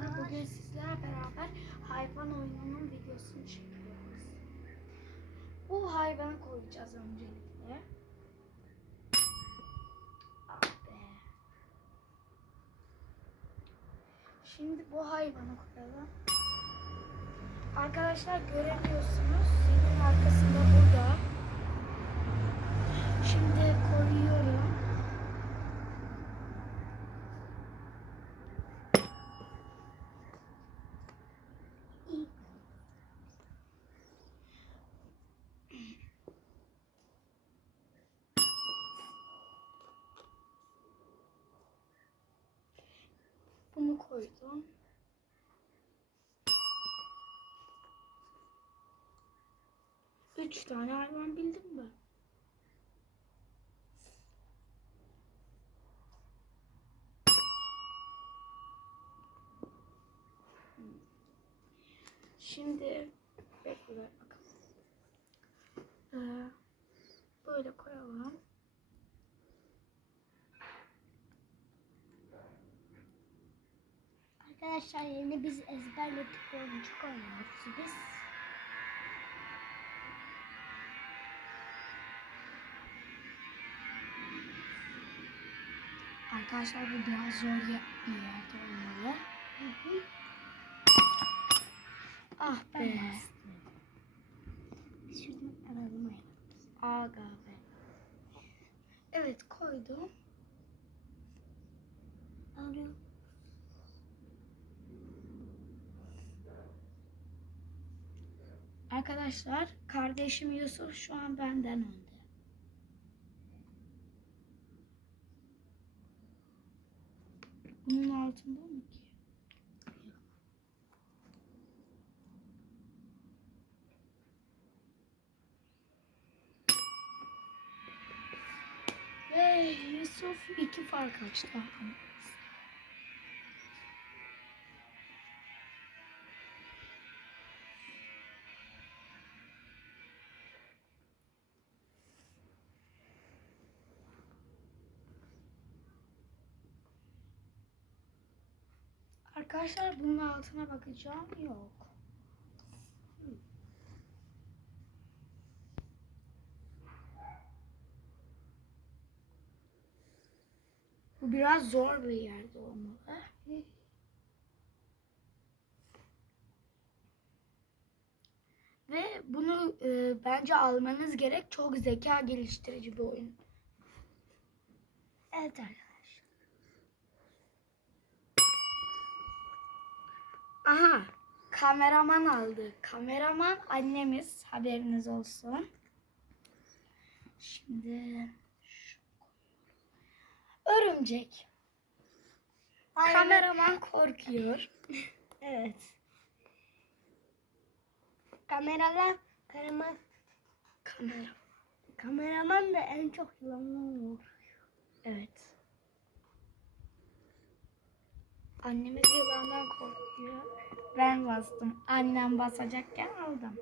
Arkadaşlar. Bugün sizlerle beraber hayvan oyununun videosunu çekiyoruz. Bu hayvanı koyacağız öncelikle. Ah be. Şimdi bu hayvanı koyalım. Arkadaşlar göremiyorsunuz. Senin arkasında burada. Şimdi koyuyorum. Bunu koydum. Üç tane hayvan bildim mi? Şimdi bekle bakalım. Ee, böyle koyalım. Arkadaşlar yeni biz ezberledik oyuncak oynuyoruz biz. Arkadaşlar bu biraz zor bir yerde olmalı. Ah Ben be. Şuradan alalım ayağımızı. Aga be. Evet koydum. Alıyorum. Arkadaşlar kardeşim Yusuf şu an benden önde. Bunun altında mı ki? Ve Yusuf iki fark açtı. Arkadaşlar bunun altına bakacağım. Yok. Bu biraz zor bir yerde olmalı. Ve bunu e, bence almanız gerek. Çok zeka geliştirici bir oyun. Evet arkadaşlar. Aha, kameraman aldı. Kameraman annemiz, haberiniz olsun. Şimdi. Örümcek. Kameraman korkuyor. Evet. Kameralar, kameraman, Kamera. kameraman da en çok yılanlar. Evet. Annemiz yılandan korkuyor. Ben bastım. Annem basacakken aldım.